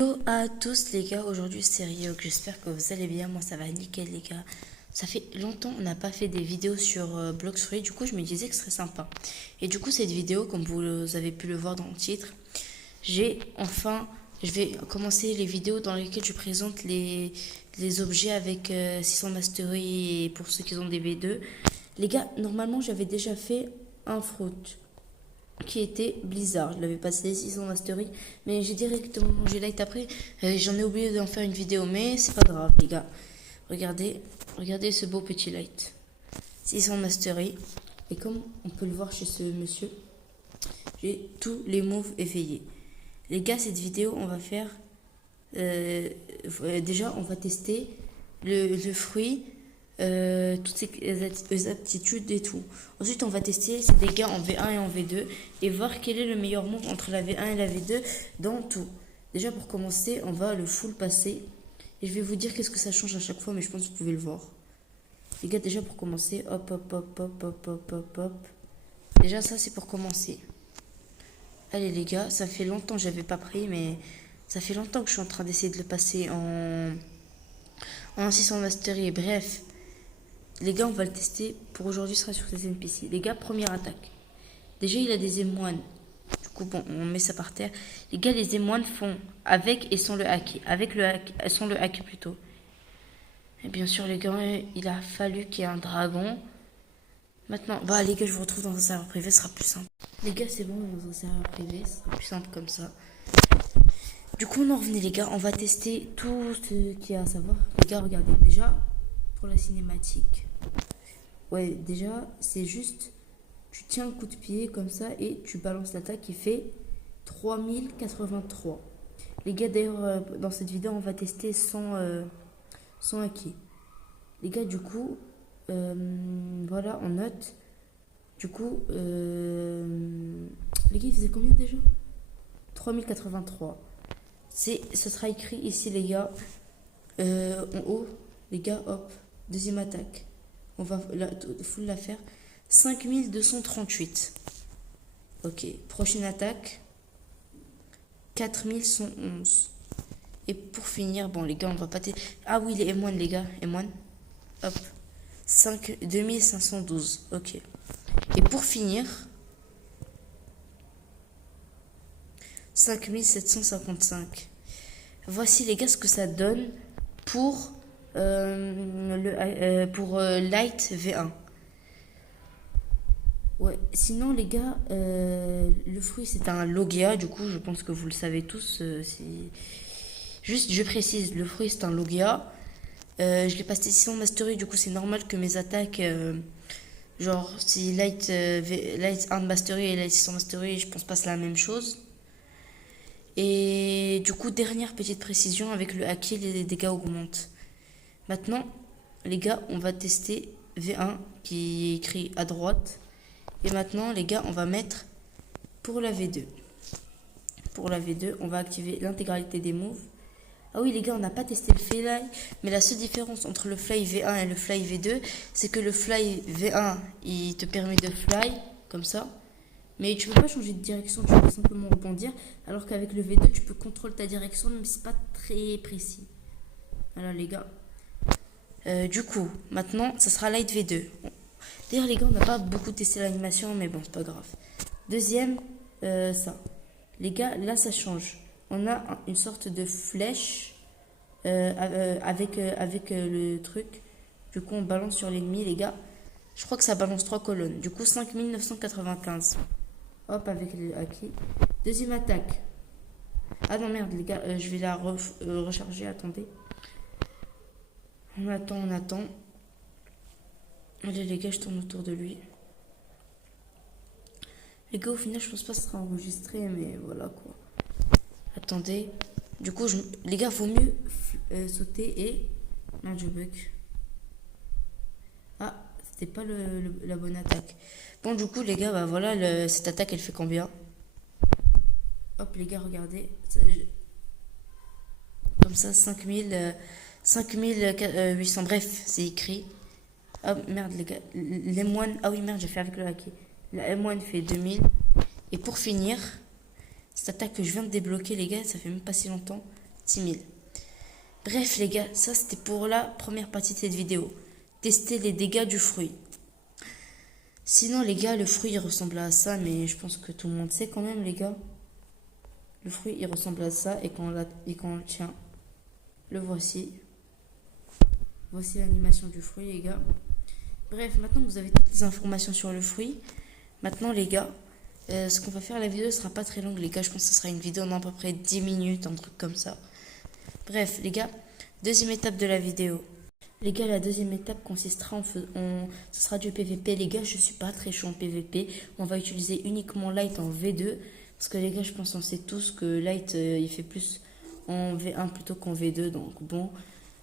Hello à tous les gars, aujourd'hui c'est Ryok, j'espère que vous allez bien, moi ça va nickel les gars. Ça fait longtemps on n'a pas fait des vidéos sur Blox du coup je me disais que ce serait sympa. Et du coup cette vidéo, comme vous avez pu le voir dans le titre, je vais commencer les vidéos dans lesquelles je présente les objets avec 600 mastery et pour ceux qui ont des V2. Les gars, normalement j'avais déjà fait un fruit qui était Blizzard. Je l'avais passé 600 mastery, mais j'ai directement mangé light après. J'en ai oublié d'en faire une vidéo, mais c'est pas grave, les gars. Regardez, regardez ce beau petit light. 600 mastery. Et comme on peut le voir chez ce monsieur, j'ai tous les moves éveillés. Les gars, cette vidéo, on va faire. Déjà, on va tester le fruit, toutes ses aptitudes et tout. Ensuite, on va tester ses dégâts en V1 et en V2 et voir quel est le meilleur move entre la V1 et la V2 dans tout. Déjà, pour commencer, on va le full passer et je vais vous dire qu'est-ce que ça change à chaque fois, mais je pense que vous pouvez le voir. Les gars, déjà pour commencer, hop, hop, hop, hop, hop, hop, hop, hop. Déjà, ça, c'est pour commencer. Allez, les gars, ça fait longtemps que j'avais pas pris, mais ça fait longtemps que je suis en train d'essayer de le passer en 600 mastery. Bref, les gars, on va le tester. Pour aujourd'hui, ce sera sur ces NPC. Les gars, première attaque. Déjà, il a des émoines. Du coup, bon, on met ça par terre. Les gars, les émoines font avec et sans le hack. Avec le hack, sans le hack plutôt. Et bien sûr, les gars, il a fallu qu'il y ait un dragon. Maintenant, bah les gars, je vous retrouve dans un serveur privé, ce sera plus simple. Les gars, c'est bon, dans un serveur privé, ce sera plus simple comme ça. Du coup, on en revenait les gars, on va tester tout ce qu'il y a à savoir. Les gars, regardez, déjà, pour la cinématique. Ouais, déjà, c'est juste, tu tiens le coup de pied comme ça et tu balances l'attaque qui fait 3083. Les gars, d'ailleurs, dans cette vidéo, on va tester sans hacker. Les gars, du coup, voilà, on note. Du coup, les gars, il faisait combien déjà? 3083. Ce sera écrit ici, les gars, en haut. Les gars, hop, deuxième attaque. On va full la faire. 5238. Ok, prochaine attaque. 4111. Et pour finir, bon, les gars, on va pas... Ah oui, les M1, les gars, M1. Hop. 2512. Ok. Et pour finir, 5755. Voici les gars ce que ça donne pour, Light V1. Ouais, sinon les gars, le fruit c'est un Logia, du coup je pense que vous le savez tous. Juste je précise, le fruit c'est un Logia. Je l'ai passé 600 mastery, du coup c'est normal que mes attaques, genre si Light 1 mastery et Light 600 mastery, je pense pas c'est la même chose. Et du coup, dernière petite précision, avec le haki, les dégâts augmentent. Maintenant, les gars, on va tester V1 qui est écrit à droite. Et maintenant, les gars, on va mettre pour la V2. Pour la V2, on va activer l'intégralité des moves. Ah oui, les gars, on n'a pas testé le fly, mais la seule différence entre le fly V1 et le fly V2, c'est que le fly V1, il te permet de fly, comme ça. Mais tu peux pas changer de direction, tu peux simplement rebondir. Alors qu'avec le V2, tu peux contrôler ta direction, mais c'est pas très précis. Voilà les gars. Du coup, maintenant, ça sera Light V2. Bon. D'ailleurs les gars, on n'a pas beaucoup testé l'animation, mais bon, c'est pas grave. Deuxième, ça. Les gars, là ça change. On a une sorte de flèche avec le truc. Du coup, on balance sur l'ennemi, les gars. Je crois que ça balance 3 colonnes. Du coup, 5995. Hop, avec le haki. Deuxième attaque. Ah non, merde, les gars, je vais la recharger. Attendez. On attend, on attend. Allez, les gars, je tourne autour de lui. Les gars, au final, je pense pas que ce sera enregistré, mais voilà quoi. Attendez. Du coup, les gars, vaut mieux sauter et. Non, je bug. Ah, c'était pas la bonne attaque. Bon, du coup, les gars, bah voilà, cette attaque, elle fait combien? Hop, les gars, regardez. Comme ça, 5800. Bref, c'est écrit. Ah, merde, les gars. Les moines. Ah oui, merde, j'ai fait avec le hacky. La M1 fait 2000. Et pour finir, cette attaque que je viens de débloquer, les gars, ça fait même pas si longtemps. 6000. Bref les gars, ça c'était pour la première partie de cette vidéo. Tester les dégâts du fruit. Sinon les gars, le fruit il ressemble à ça, mais je pense que tout le monde sait quand même les gars. Le fruit il ressemble à ça et quand on le tient, le voici. Voici l'animation du fruit les gars. Bref, maintenant que vous avez toutes les informations sur le fruit, maintenant les gars, ce qu'on va faire, la vidéo ne sera pas très longue les gars, je pense que ce sera une vidéo d'à peu près 10 minutes, un truc comme ça. Bref les gars, deuxième étape de la vidéo. Les gars, la deuxième étape consistera ce sera du PVP. Les gars, je suis pas très chaud en PVP. On va utiliser uniquement Light en V2. Parce que les gars, je pense qu'on sait tous que Light, il fait plus en V1 plutôt qu'en V2. Donc bon,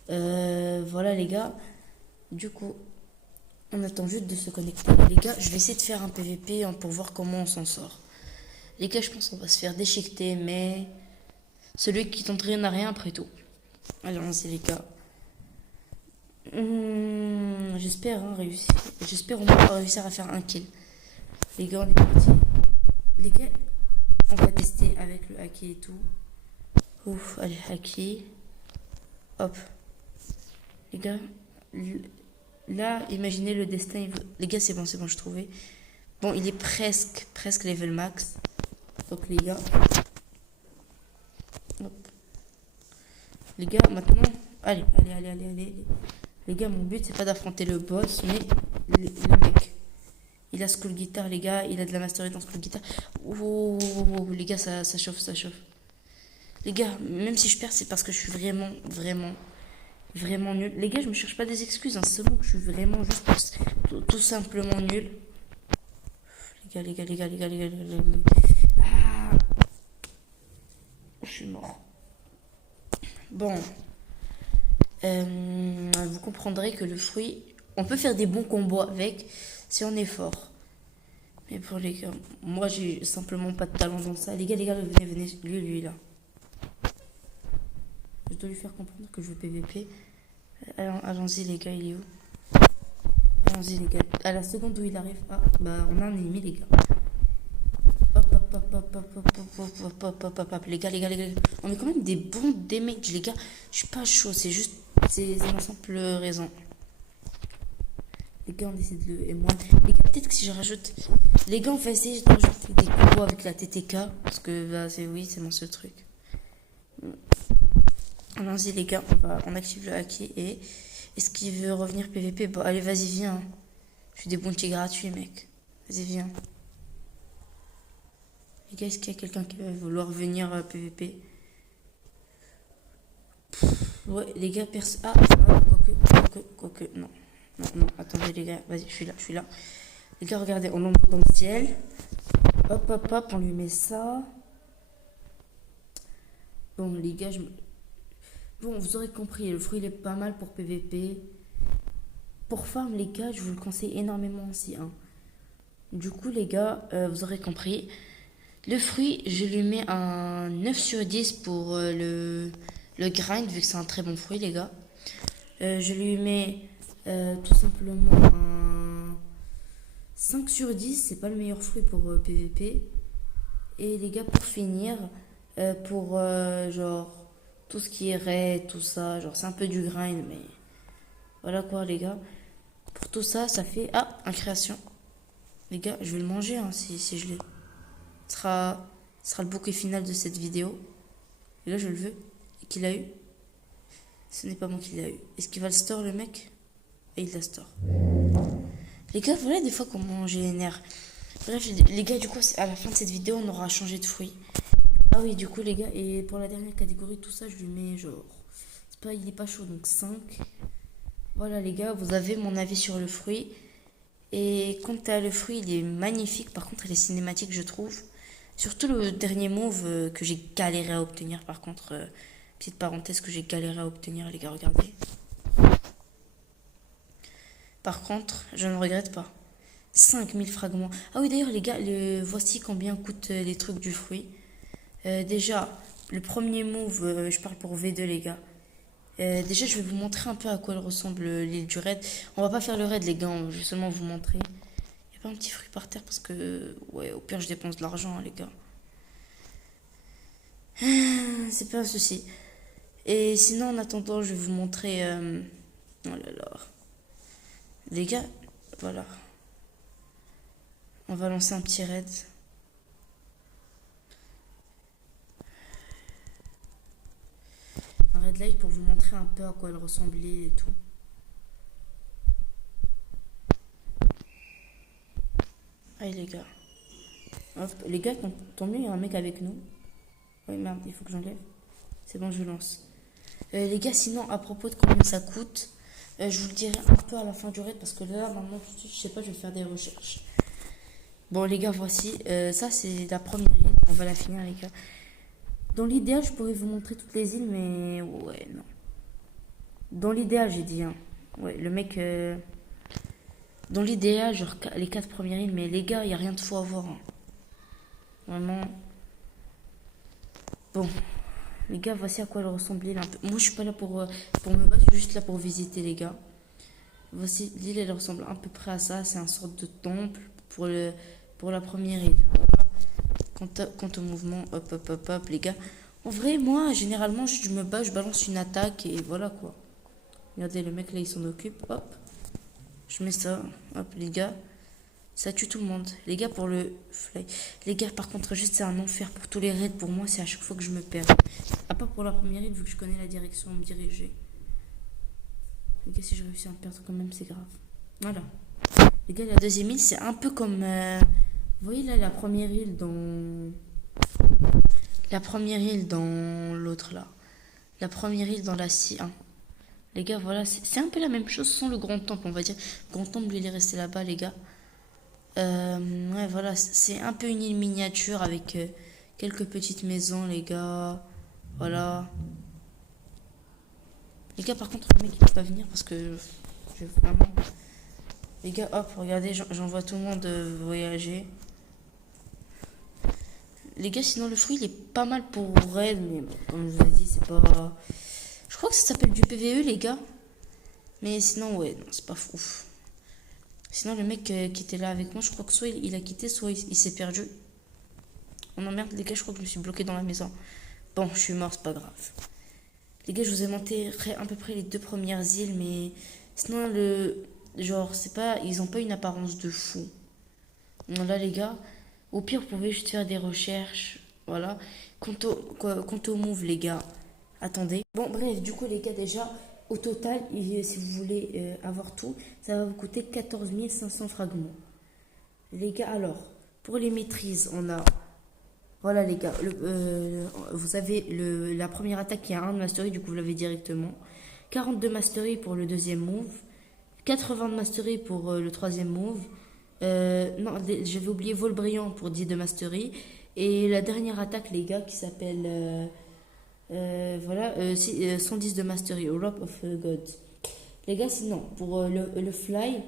voilà les gars. Du coup, on attend juste de se connecter. Les gars, je vais essayer de faire un PVP pour voir comment on s'en sort. Les gars, je pense qu'on va se faire déchiqueter, mais celui qui tente rien n'a rien après tout. Allons-y les gars. J'espère réussir. J'espère au moins réussir à faire un kill. Les gars, on est parti. Les gars, on va tester avec le haki et tout. Ouf, allez, haki. Hop. Les gars, là, imaginez le destin. Les gars, c'est bon, je trouvais. Bon, il est presque level max. Donc les gars. Hop. Les gars, maintenant. Allez. Les gars, mon but, c'est pas d'affronter le boss, mais le mec. Il a Skull Guitar, les gars. Il a de la mastery dans Skull Guitar. Oh, les gars, ça chauffe. Les gars, même si je perds, c'est parce que je suis vraiment nul. Les gars, je me cherche pas des excuses. Hein, c'est seulement que je suis vraiment juste tout simplement nul. Les gars. Ah, je suis mort. Bon. Vous comprendrez que le fruit, on peut faire des bons combos avec si on est fort. Mais pour les gars, moi j'ai simplement pas de talent dans ça. Les gars, venez, lui là. Je dois lui faire comprendre que je veux PVP. Allons-y les gars, il est où? Allons-y les gars. À la seconde où il arrive, on a un ennemi les gars. Hop. Les gars. On met quand même des bons damage les gars. Je suis pas chaud, c'est une simple raison. Les gars, on essaie de le M1. Les gars, peut-être que si je rajoute. Les gars, on va essayer de rajouter des combos avec la TTK. Parce que c'est mon seul truc. Allons-y, les gars, on active le haki. Et est-ce qu'il veut revenir PVP? Bon, allez, vas-y, viens. Je suis des bounties gratuits, mec. Vas-y, viens. Les gars, est-ce qu'il y a quelqu'un qui va vouloir venir PVP? Ouais, les gars, quoique, non, attendez les gars, vas-y, je suis là. Les gars, regardez, on l'envoie dans le ciel. Hop, on lui met ça. Bon, les gars, bon, vous aurez compris, le fruit, il est pas mal pour PVP. Pour farm, les gars, je vous le conseille énormément aussi, hein. Du coup, les gars, vous aurez compris. Le fruit, je lui mets un 9 sur 10 pour le grind, vu que c'est un très bon fruit, les gars. Je lui mets tout simplement un 5 sur 10, c'est pas le meilleur fruit pour PVP. Et les gars, pour finir, pour genre tout ce qui est raid, tout ça, genre c'est un peu du grind, mais voilà quoi, les gars. Pour tout ça, ça fait un création. Les gars, je vais le manger hein, si je l'ai. Ce sera le bouquet final de cette vidéo. Et là, je le veux. Et qu'il a eu. Ce n'est pas moi qui l'a eu. Est-ce qu'il va le store, le mec? Et il l'a store. Les gars, voilà des fois comment j'ai les nerfs. Bref, les gars, du coup, à la fin de cette vidéo, on aura changé de fruit. Ah oui, du coup, les gars, et pour la dernière catégorie, tout ça, je lui mets genre... il est pas chaud, donc 5. Voilà, les gars, vous avez mon avis sur le fruit. Et quant à le fruit, il est magnifique. Par contre, il est cinématique, je trouve. Surtout le dernier move que j'ai galéré à obtenir. Par contre, petite parenthèse que j'ai galéré à obtenir, les gars, regardez. Par contre, je ne regrette pas. 5000 fragments. Ah oui, d'ailleurs, les gars, voici combien coûtent les trucs du fruit. Déjà, le premier move, je parle pour V2, les gars. Déjà, je vais vous montrer un peu à quoi elle ressemble l'île du raid. On va pas faire le raid, les gars, je vais seulement vous montrer. Il n'y a pas un petit fruit par terre parce que, ouais, au pire, je dépense de l'argent, hein, les gars. C'est pas un souci. Et sinon, en attendant, je vais vous montrer... Oh là là. Les gars, voilà. On va lancer un petit raid. Un raid live pour vous montrer un peu à quoi elle ressemblait et tout. Allez les gars. Hop, les gars, tant mieux, il y a un mec avec nous. Oui, merde, il faut que j'enlève. C'est bon, je lance. Les gars, sinon, à propos de combien ça coûte, je vous le dirai un peu à la fin du raid parce que là, maintenant, tout de suite, je sais pas, je vais faire des recherches. Bon, les gars, voici. Ça, c'est la première île. On va la finir, les gars. Dans l'idéal, je pourrais vous montrer toutes les îles, mais ouais, non. Dans l'idéal, j'ai dit, hein. Ouais, le mec. Dans l'idéal, genre les 4 premières îles, mais les gars, il n'y a rien de fou à voir, hein. Vraiment. Bon. Les gars, voici à quoi elle ressemblait là, un peu. Moi, je suis pas là pour me battre, je suis juste là pour visiter, les gars. Voici, l'île, elle ressemble à peu près à ça. C'est un sorte de temple pour la première île. Voilà. Quant au mouvement, hop, hop, hop, hop, les gars. En vrai, moi, généralement, je me bats, je balance une attaque et voilà quoi. Regardez, le mec là, il s'en occupe. Hop. Je mets ça. Hop, les gars. Ça tue tout le monde. Les gars, pour le fly. Les gars, par contre, juste, c'est un enfer pour tous les raids. Pour moi, c'est à chaque fois que je me perds. À part pour la première île, vu que je connais la direction à me diriger. Les gars, si je réussis à me perdre quand même, c'est grave. Voilà. Les gars, la deuxième île, c'est un peu comme... vous voyez là, la première île dans... La première île dans l'autre là. La première île dans la C1. Les gars, voilà, c'est un peu la même chose sans le grand temple, on va dire. Le grand temple, il est resté là-bas, les gars. Ouais, voilà, c'est un peu une île miniature avec quelques petites maisons, les gars. Voilà. Les gars, par contre, le mec, il peut pas venir parce que je vraiment... Les gars, hop, regardez, j'envoie tout le monde voyager. Les gars, sinon, le fruit, il est pas mal pour raid, mais bon, comme je vous ai dit, c'est pas... Je crois que ça s'appelle du PVE, les gars. Mais sinon, ouais, non, c'est pas fou. Sinon, le mec qui était là avec moi, je crois que soit il a quitté, soit il s'est perdu. Oh non, merde, les gars, je crois que je me suis bloqué dans la maison. Bon, je suis mort, c'est pas grave. Les gars, je vous ai montré à peu près les 2 premières îles, mais sinon, genre, c'est pas... Ils ont pas une apparence de fou. Non, là, les gars, au pire, vous pouvez juste faire des recherches. Voilà. Quant au move, les gars, attendez. Bon, bref, du coup, les gars, déjà... Au total, si vous voulez avoir tout, ça va vous coûter 14 500 fragments. Les gars, alors, pour les maîtrises, on a... Voilà les gars, vous avez la première attaque qui a 1 de mastery, du coup vous l'avez directement. 42 mastery pour le deuxième move. 80 de mastery pour le troisième move. Non, j'avais oublié vol brillant pour 10 de mastery. Et la dernière attaque, les gars, qui s'appelle... voilà, 110 de mastery, Rope of Gods. Les gars, sinon, pour le fly,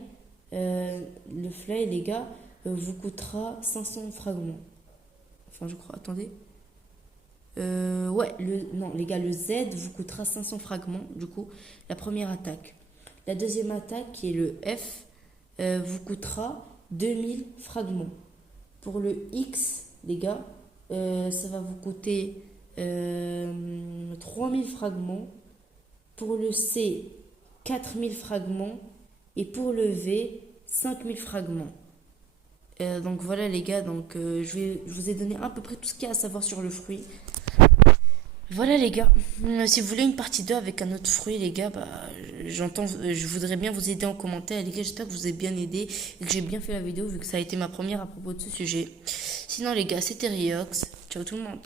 les gars, vous coûtera 500 fragments. Enfin, je crois, attendez. Ouais, non, les gars, le Z vous coûtera 500 fragments, du coup, la première attaque. La deuxième attaque, qui est le F, vous coûtera 2000 fragments. Pour le X, les gars, ça va vous coûter 3000 fragments. Pour le C, 4000 fragments. Et pour le V, 5000 fragments. Donc voilà les gars, donc je vous ai donné à peu près tout ce qu'il y a à savoir sur le fruit. Voilà les gars, si vous voulez une partie 2 avec un autre fruit les gars, bah, je voudrais bien vous aider en commentaire les gars, j'espère que vous avez bien aidé et que j'ai bien fait la vidéo vu que ça a été ma première à propos de ce sujet. Sinon les gars, c'était Riox, ciao tout le monde.